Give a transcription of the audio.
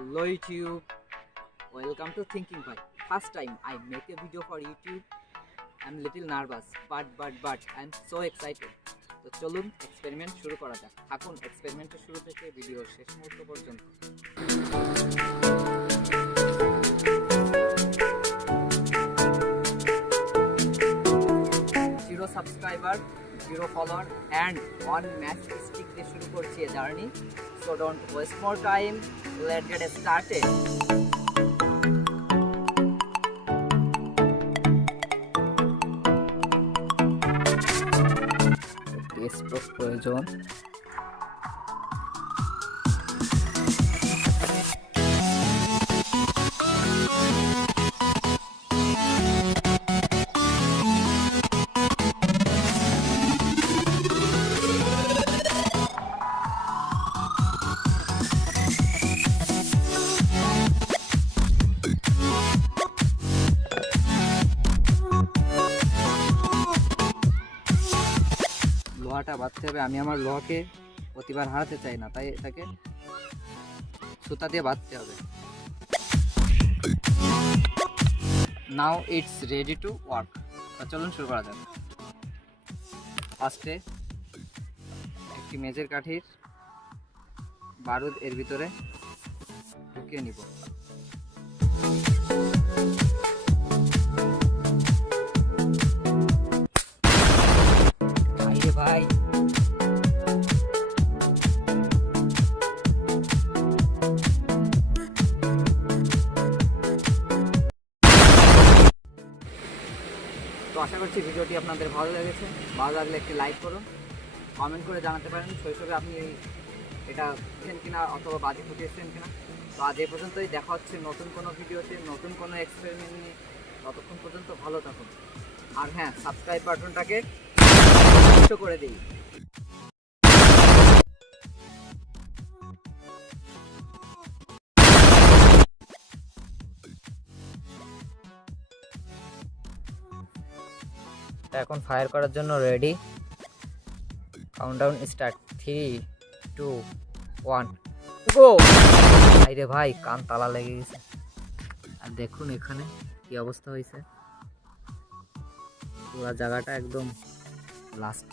Hello YouTube, welcome to Thinking Bhai. First time I make a video for YouTube. I'm little nervous, but I'm so excited. তো চলুন এক্সপেরিমেন্ট শুরু করা যাক। থাকুন এক্সপেরিমেন্টের শুরু থেকে ভিডিওর শেষ মুহূর্ত পর্যন্ত। 0 সাবস্ক্রাইবার, 0 follower and 1 match stick দিয়ে শুরু করছি এই journey. So don't waste more time. Let's get started. Stroke প্রয়োজন। লোহাটা বাঁধতে হবে। আমি আমার লোহাকে প্রতিবার হারাতে চাই না, তাই এটাকে সুতা দিয়ে বাঁধতে হবে। Now it's ready to work. চলুন শুরু করা যাক। ফার্স্টে একটি মেজের কাঠির বারুদ এর ভিতরে ঢুকিয়ে নিব। ভাই তো আশা করছি ভিডিওটি আপনাদের ভালো লেগেছে। ভালো লাগলে একটি লাইক করুন, কমেন্ট করে জানাতে পারেন শৈশবে আপনি এটা বুঝেন কিনা অথবা বাজি ফুটিয়েছেন কিনা। তো আজ এই পর্যন্তই, দেখা হচ্ছে নতুন কোনো ভিডিওতে নতুন কোনো এক্সপেরিমেন্ট নিয়ে। ততক্ষণ পর্যন্ত ভালো থাকুন। আর হ্যাঁ, সাবস্ক্রাইব বাটনটাকে করে দিই। এখন ফায়ার করার জন্য রেডি। Countdown start. 3, 2, 1 গো। আরে ভাই, কান তালা লেগে গেছে। আর দেখুন এখানে কি অবস্থা হয়েছে, পুরো জায়গাটা একদম লাস্ট।